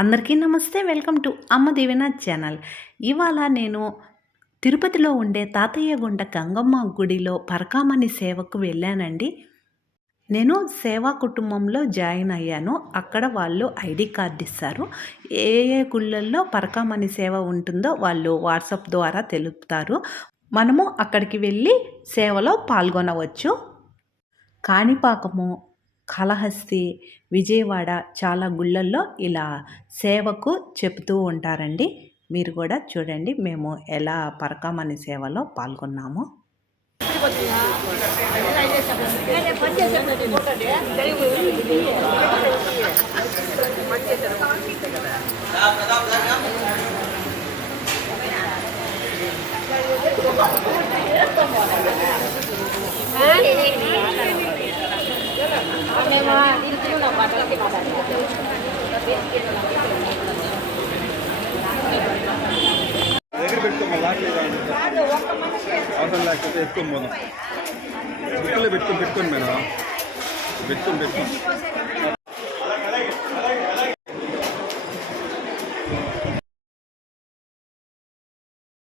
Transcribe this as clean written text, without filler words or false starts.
అందరికీ నమస్తే. Welcome to అమ్మ దీవెన ఛానల్. ఇవాళ నేను తిరుపతిలో ఉండే తాతయ్య గుంట గంగమ్మ గుడిలో పరకామణి సేవకు వెళ్ళానండి. నేను సేవా కుటుంబంలో జాయిన్ అయ్యాను. అక్కడ వాళ్ళు ఐడి కార్డు ఇస్తారు. ఏ ఏ గుళ్ళల్లో పరకామణి సేవ ఉంటుందో వాళ్ళు వాట్సాప్ ద్వారా తెలుపుతారు. మనము అక్కడికి వెళ్ళి సేవలో పాల్గొనవచ్చు. కాణిపాకము, కాళహస్తి, విజయవాడ చాలా గుళ్ళల్లో ఇలా సేవకు చెబుతూ ఉంటారండి. మీరు కూడా చూడండి మేము ఎలా పరకామణి సేవలో పాల్గొన్నాము. దగ్గర పెట్టుకోమా లాట్లేదు అవసరం లేకపోతే ఎత్తుకొని పోదాం బుక్కులో పెట్టుకొని మేడం పెట్టుకొని